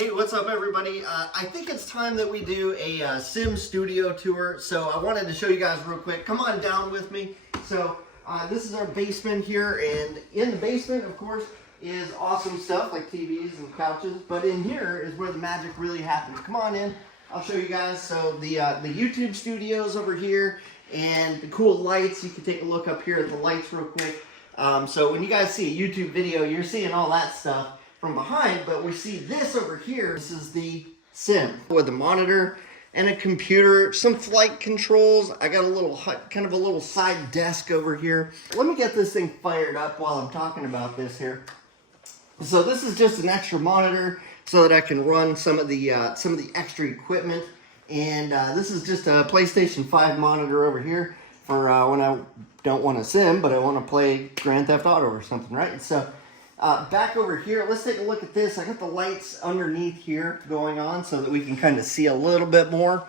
Hey, what's up everybody? I think it's time that we do a sim studio tour, so I wanted to show you guys real quick. Come on down with me. So this is our basement here, and in the basement, of course, is awesome stuff like TVs and couches, but in here is where the magic really happens. Come on in, I'll show you guys. So the YouTube studio's over here, and the cool lights. You can take a look up here at the lights real quick. So when you guys see a YouTube video, you're seeing all that stuff from behind, but we see this over here. This is the sim with a monitor and a computer, some flight controls. I got a little kind of a little side desk over here. Let me get this thing fired up while I'm talking about this here. So this is just an extra monitor so that I can run some of the extra equipment. And this is just a PlayStation 5 monitor over here for when I don't want to sim, but I want to play Grand Theft Auto or something, right? So back over here, let's take a look at this. I got the lights underneath here going on so that we can kind of see a little bit more.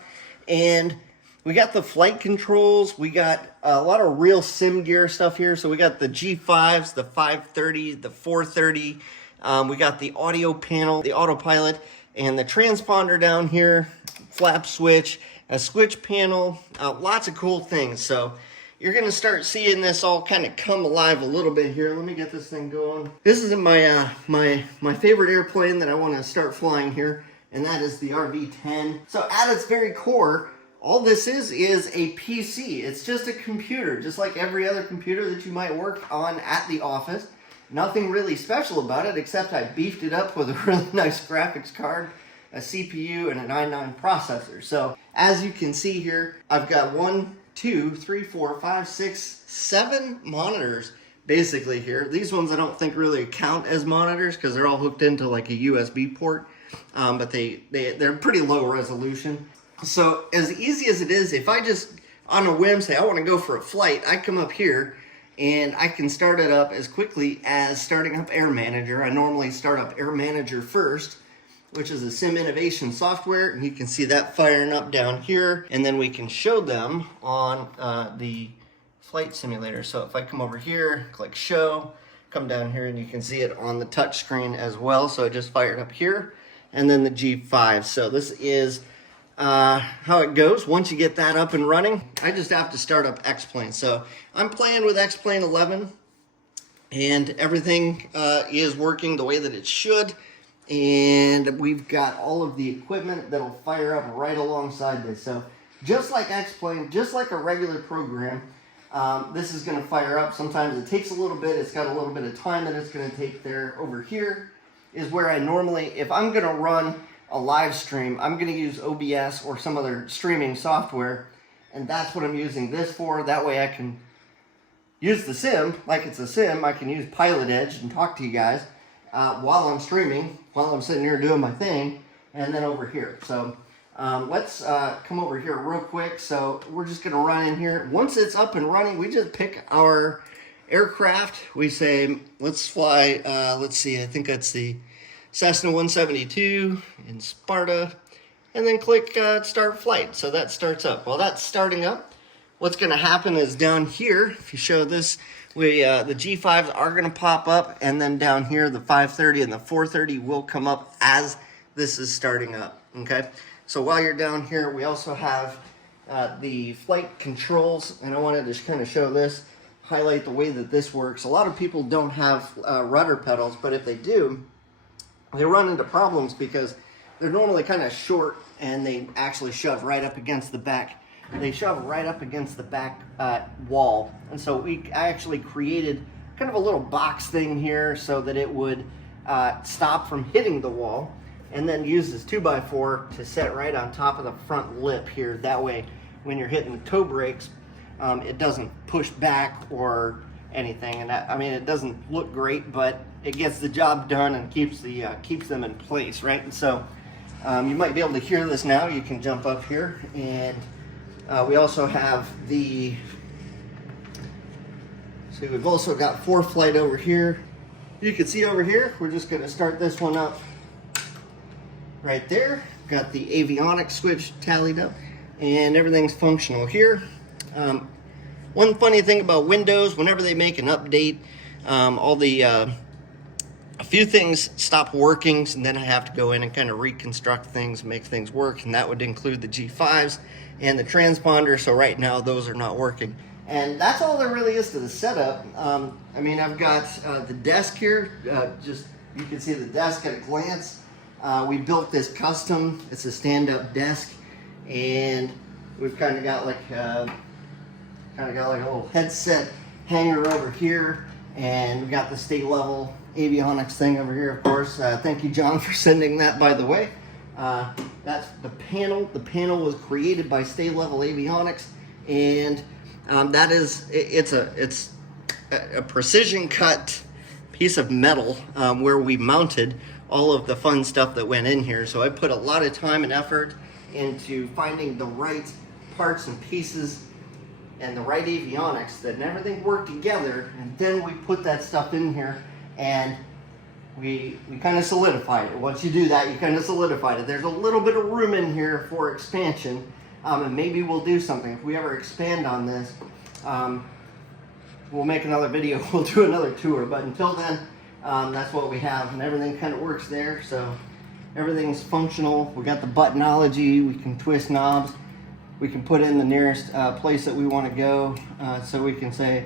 And we got the flight controls. We got a lot of real sim gear stuff here. So we got the G5s, the 530, the 430. We got the audio panel, the autopilot, and the transponder down here, flap switch, a switch panel, lots of cool things. So you're gonna start seeing this all kind of come alive a little bit here. Let me get this thing going. This is my my favorite airplane that I want to start flying here, and that is the RV-10. So at its very core, all this is a PC. It's just a computer, just like every other computer that you might work on at the office. Nothing really special about it, except I beefed it up with a really nice graphics card, a CPU, and an i9 processor. So as you can see here, I've got 1, 2, 3, 4, 5, 6, 7 monitors basically here. These ones I don't think really count as monitors because they're all hooked into like a USB port, but they're pretty low resolution. So as easy as it is, if I just on a whim say I want to go for a flight, I come up here and I can start it up as quickly as starting up Air Manager. I normally start up Air Manager first, which is a sim innovation software, and you can see that firing up down here, and then we can show them on the flight simulator. So if I come over here, click show, come down here, and you can see it on the touch screen as well. So it just fired up here, and then the G5. So this is how it goes once you get that up and running. I just have to start up X-Plane. So I'm playing with X-Plane 11, and everything is working the way that it should. And we've got all of the equipment that'll fire up right alongside this. So just like X-Plane, just like a regular program, this is going to fire up. Sometimes it takes a little bit. It's got a little bit of time that it's going to take there. Over here is where I normally, if I'm going to run a live stream, I'm going to use OBS or some other streaming software. And that's what I'm using this for. That way I can use the sim like it's a sim. I can use Pilot Edge and talk to you guys while I'm streaming, while I'm sitting here doing my thing, and then over here. So let's come over here real quick. So we're just going to run in here. Once it's up and running, we just pick our aircraft. We say, let's fly, let's see, I think that's the Cessna 172 in Sparta, and then click start flight. So that starts up. While that's starting up, what's going to happen is down here, if you show this, the G5s are going to pop up, and then down here the 530 and the 430 will come up as this is starting up. Okay, so while you're down here, we also have the flight controls, and I wanted to kind of show this, highlight the way that this works. A lot of people don't have rudder pedals, but if they do, they run into problems because they're normally kind of short, and they actually shove right up against the back. They shove right up against the back wall. And so I actually created kind of a little box thing here so that it would stop from hitting the wall, and then use this 2x4 to set right on top of the front lip here. That way, when you're hitting the toe brakes, it doesn't push back or anything. And I mean, it doesn't look great, but it gets the job done and keeps them in place, right? And so you might be able to hear this now. You can jump up here, and we also have so we've also got Foreflight over here. You can see over here, we're just going to start this one up right there. Got the avionics switch tallied up, and everything's functional here. One funny thing about Windows, whenever they make an update, all the a few things stop working, and then I have to go in and kind of reconstruct things, make things work, and that would include the G5s and the transponder. So right now those are not working, and that's all there really is to the setup. I mean, I've got the desk here. Just you can see the desk at a glance. We built this custom. It's a stand-up desk, and we've kind of got like a little headset hanger over here, and we got the state level avionics thing over here, of course. Thank you, John, for sending that, by the way. That's the panel. The panel was created by state level avionics, and that is, it's a precision cut piece of metal where we mounted all of the fun stuff that went in here. So I put a lot of time and effort into finding the right parts and pieces and the right avionics that everything worked together, and then we put that stuff in here, and we kind of solidified it. Once you do that, you kind of solidified it. There's a little bit of room in here for expansion, and maybe we'll do something. If we ever expand on this, we'll make another video, we'll do another tour, but until then, that's what we have, and everything kind of works there, so everything's functional. We got the buttonology, we can twist knobs, we can put in the nearest place that we want to go, so we can say,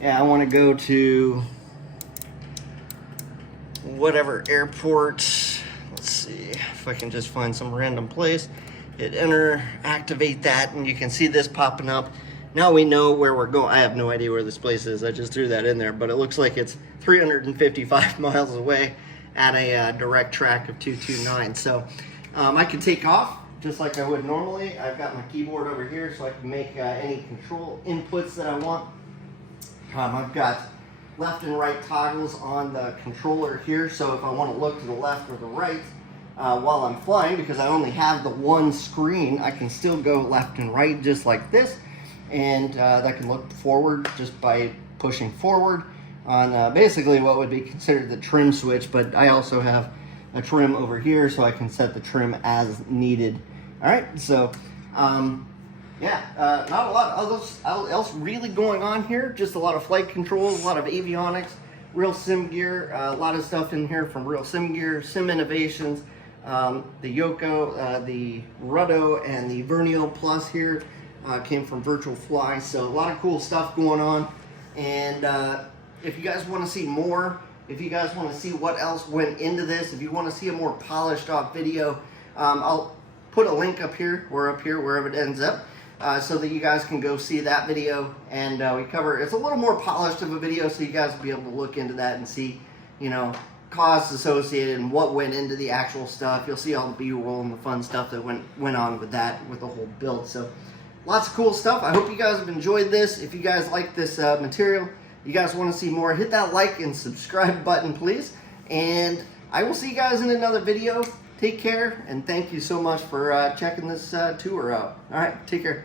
yeah, I want to go to whatever airport. Let's see if I can just find some random place, hit enter, activate that, and you can see this popping up. Now we know where we're going. I have no idea where this place is. I just threw that in there, but it looks like it's 355 miles away at a direct track of 229. So I can take off just like I would normally. I've got my keyboard over here so I can make any control inputs that I want. I've got left and right toggles on the controller here, so if I want to look to the left or the right while I'm flying, because I only have the one screen, I can still go left and right just like this, and I can look forward just by pushing forward on basically what would be considered the trim switch, but I also have a trim over here so I can set the trim as needed. All right, so yeah, not a lot else really going on here, just a lot of flight controls, a lot of avionics, Real Sim Gear, a lot of stuff in here from Real Sim Gear, Sim Innovations, the Yoko, the Ruddo, and the Vernio Plus here came from Virtual Fly, so a lot of cool stuff going on. And if you guys want to see more, if you guys want to see what else went into this, if you want to see a more polished off video, I'll put a link up here, or up here, wherever it ends up, so that you guys can go see that video. And we cover, it's a little more polished of a video, so you guys will be able to look into that and see, you know, costs associated and what went into the actual stuff. You'll see all the B-roll and the fun stuff that went on with that, with the whole build. So lots of cool stuff. I hope you guys have enjoyed this. If you guys like this material, you guys want to see more, hit that like and subscribe button, please. And I will see you guys in another video. Take care, and thank you so much for checking this tour out. All right, take care.